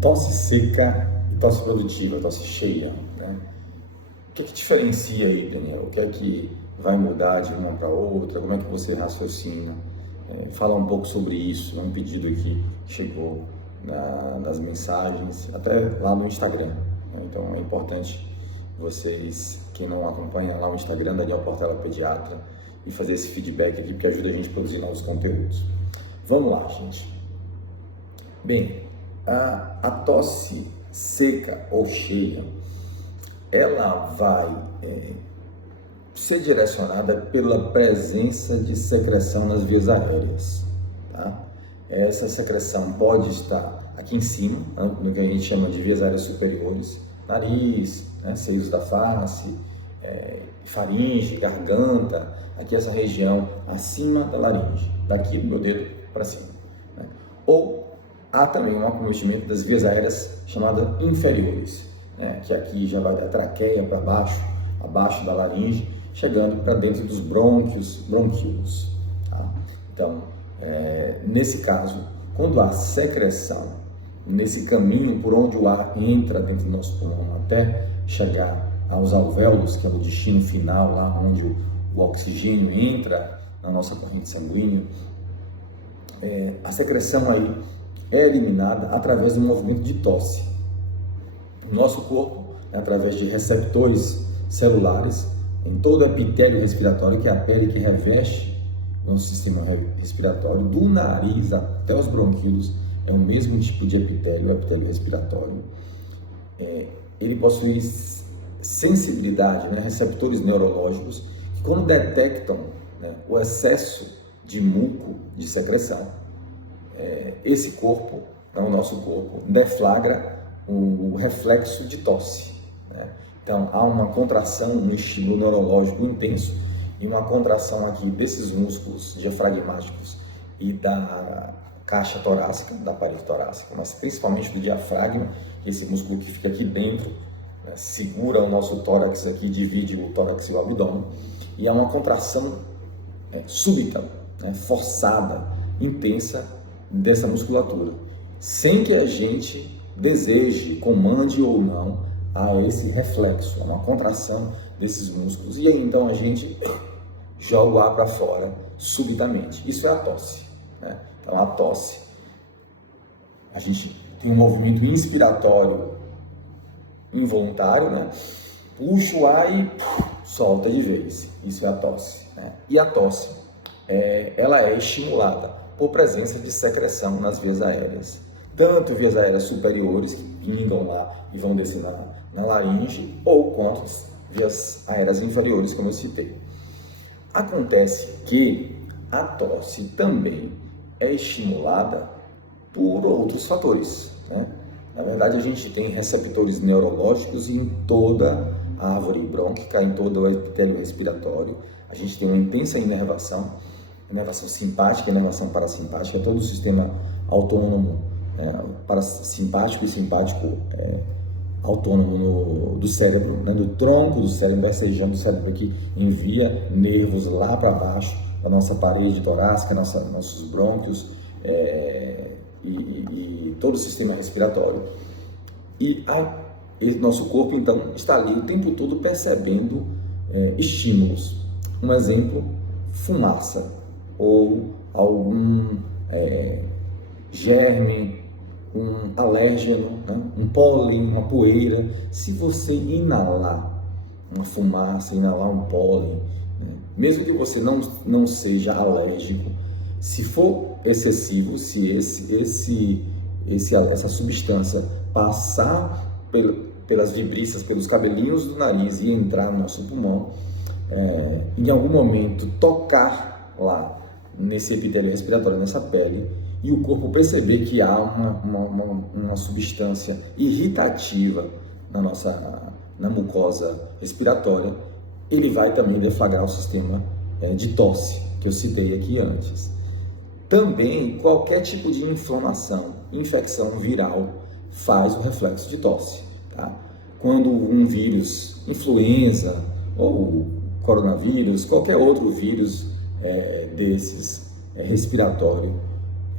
Tosse seca e tosse produtiva, tosse cheia, né? O que é que diferencia aí, Daniel? O que é que vai mudar de uma para outra? Como é que você raciocina? Fala um pouco sobre isso, é um pedido aqui que chegou nas mensagens, até lá no Instagram, né? Então é importante vocês, quem não acompanha lá no Instagram, Daniel Portela Pediatra, e fazer esse feedback aqui, porque ajuda a gente a produzir novos conteúdos. Vamos lá, gente. Bem, a tosse seca ou cheia, ela vai ser direcionada pela presença de secreção nas vias aéreas, tá? Essa secreção pode estar aqui em cima, né, no que a gente chama de vias aéreas superiores, nariz, né, seios da face, faringe, garganta, aqui essa região acima da laringe, daqui do meu dedo para cima, né? Ou há também um acometimento das vias aéreas chamadas inferiores, né, que aqui já vai da traqueia para baixo, abaixo da laringe, chegando para dentro dos bronquíolos, tá? Então, nesse caso, quando há secreção nesse caminho por onde o ar entra dentro do nosso pulmão até chegar aos alvéolos, que é o destino final, lá onde o oxigênio entra na nossa corrente sanguínea, a secreção aí é eliminada através do movimento de tosse. O nosso corpo, através de receptores celulares, em todo o epitélio respiratório, que é a pele que reveste o nosso sistema respiratório, do nariz até os bronquíolos, é o mesmo tipo de epitélio, o epitélio respiratório. Ele possui sensibilidade, né, receptores neurológicos, que quando detectam, né, o excesso de muco, de secreção, esse corpo, né, o nosso corpo, deflagra o reflexo de tosse, né? Então, há uma contração, um estímulo neurológico intenso e uma contração aqui desses músculos diafragmáticos e da caixa torácica, da parede torácica, mas principalmente do diafragma, esse músculo que fica aqui dentro, né, segura o nosso tórax aqui, divide o tórax e o abdômen, e há uma contração súbita, né, forçada, intensa dessa musculatura, sem que a gente deseje, comande ou não, há esse reflexo, uma contração desses músculos, e aí então a gente joga o ar para fora subitamente. Isso é a tosse, né? Então a tosse, a gente tem um movimento inspiratório involuntário, né? Puxa o ar e solta de vez. Isso é a tosse, né? E a tosse, ela é estimulada por presença de secreção nas vias aéreas, tanto vias aéreas superiores, que pingam lá e vão descer na laringe, ou quanto vias aéreas inferiores, como eu citei. Acontece que a tosse também é estimulada por outros fatores, né? Na verdade, a gente tem receptores neurológicos em toda a árvore brônquica, em todo o epitélio respiratório. A gente tem uma intensa inervação simpática, inervação parasimpática, todo o sistema autônomo, parasimpático e simpático autônomo do cérebro, né, do tronco do cérebro, dessa região do cérebro que envia nervos lá para baixo da nossa parede torácica, nossos brônquios e todo o sistema respiratório. E nosso corpo, então, está ali o tempo todo percebendo estímulos. Um exemplo, fumaça ou algum germe, um alérgeno, né? Um pólen, uma poeira. Se você inalar uma fumaça, inalar um pólen, né? Mesmo que você não seja alérgico, se for excessivo, se essa substância passar pelas vibriças, pelos cabelinhos do nariz e entrar no nosso pulmão, em algum momento tocar lá nesse epitélio respiratório, nessa pele, e o corpo perceber que há uma substância irritativa na mucosa respiratória, ele vai também deflagrar o sistema de tosse, que eu citei aqui antes. Também, qualquer tipo de inflamação, infecção viral, faz o reflexo de tosse, tá? Quando um vírus, influenza ou coronavírus, qualquer outro vírus desses respiratório,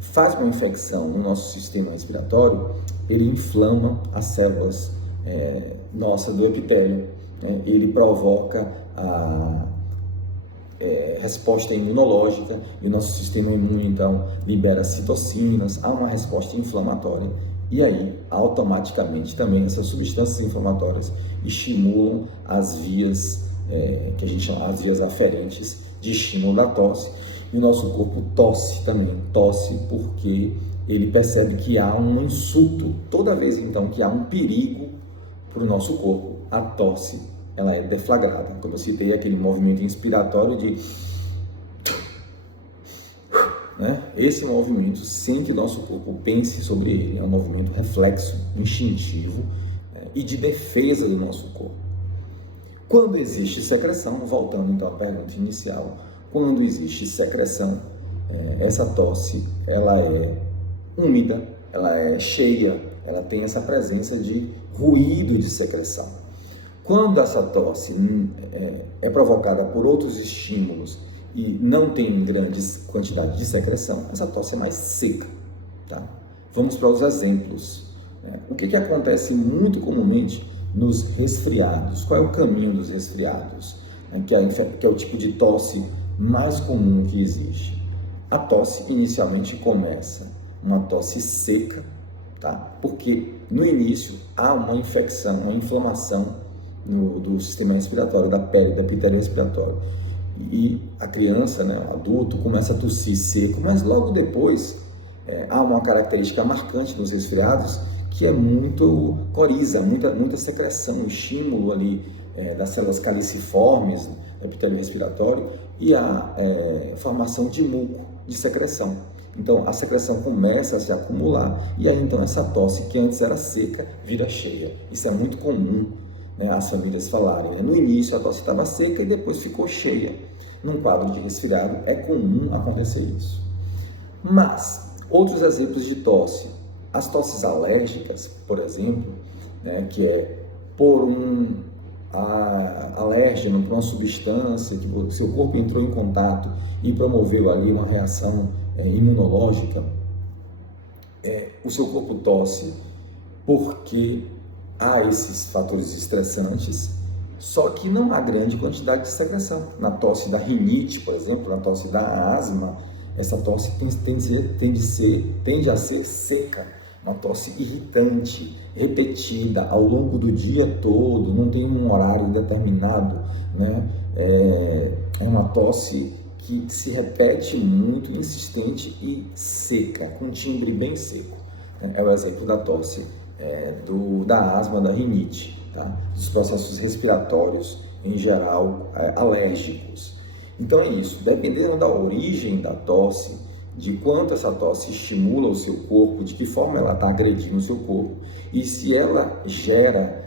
faz uma infecção no nosso sistema respiratório, ele inflama as células nossas do epitélio, né? Ele provoca a resposta imunológica, e o nosso sistema imune, então, libera citocinas, há uma resposta inflamatória, e aí, automaticamente, também essas substâncias inflamatórias estimulam as vias, que a gente chama as vias aferentes de estímulo da tosse, e o nosso corpo tosse também, tosse porque ele percebe que há um insulto, toda vez, então, que há um perigo para o nosso corpo, a tosse ela é deflagrada. Como eu citei, aquele movimento inspiratório de... né? Esse movimento, sem que nosso corpo pense sobre ele, é um movimento reflexo, instintivo e de defesa do nosso corpo. Quando existe secreção, voltando então à pergunta inicial, quando existe secreção, essa tosse ela é úmida, ela é cheia, ela tem essa presença de ruído de secreção. Quando essa tosse é provocada por outros estímulos e não tem grandes quantidades de secreção, essa tosse é mais seca. Tá? Vamos para os exemplos. O que acontece muito comumente nos resfriados? Qual é o caminho dos resfriados? Que é o tipo de tosse mais comum que existe. A tosse inicialmente começa uma tosse seca, tá? Porque no início há uma infecção, uma inflamação do sistema respiratório, da pele, da epitélio respiratório. E a criança, né, o adulto, começa a tossir seco, mas logo depois há uma característica marcante nos resfriados, que é muito coriza, muita secreção, estímulo ali das células caliciformes, do epitélio respiratório, e a formação de muco, de secreção. Então, a secreção começa a se acumular, e aí então essa tosse, que antes era seca, vira cheia. Isso é muito comum, né, as famílias falarem, né? No início a tosse estava seca e depois ficou cheia. Num quadro de resfriado é comum acontecer isso. Mas, outros exemplos de tosse, as tosses alérgicas, por exemplo, né, que é por alérgeno, por uma substância que o seu corpo entrou em contato e promoveu ali uma reação imunológica, o seu corpo tosse porque há esses fatores estressantes, só que não há grande quantidade de secreção. Na tosse da rinite, por exemplo, na tosse da asma, essa tosse tende a ser seca, uma tosse irritante, repetida ao longo do dia todo, não tem um horário determinado, né? É uma tosse que se repete muito, insistente e seca, com um timbre bem seco. É o exemplo da tosse da asma, da rinite, tá? Dos processos respiratórios, em geral, alérgicos. Então é isso, dependendo da origem da tosse, de quanto essa tosse estimula o seu corpo, de que forma ela está agredindo o seu corpo, e se ela gera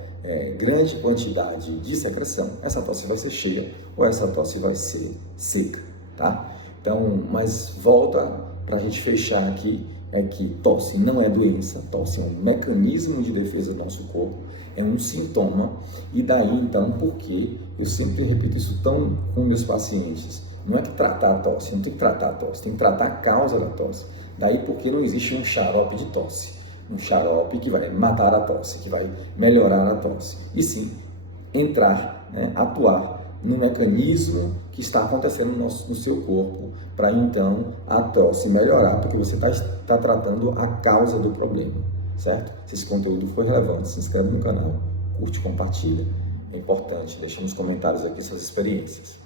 grande quantidade de secreção, essa tosse vai ser cheia ou essa tosse vai ser seca, tá? Então, mas volta para a gente fechar aqui, é que tosse não é doença, tosse é um mecanismo de defesa do nosso corpo, é um sintoma, e daí então, porque eu sempre repito isso com meus pacientes, não é que tratar a tosse, não tem que tratar a tosse, tem que tratar a causa da tosse, daí porque não existe um xarope de tosse, um xarope que vai matar a tosse, que vai melhorar a tosse, e sim, entrar, né, atuar no mecanismo que está acontecendo no seu corpo, para então a tosse melhorar, porque você está tratando a causa do problema, certo? Se esse conteúdo for relevante, se inscreve no canal, curte, compartilha, é importante, deixa nos comentários aqui suas experiências.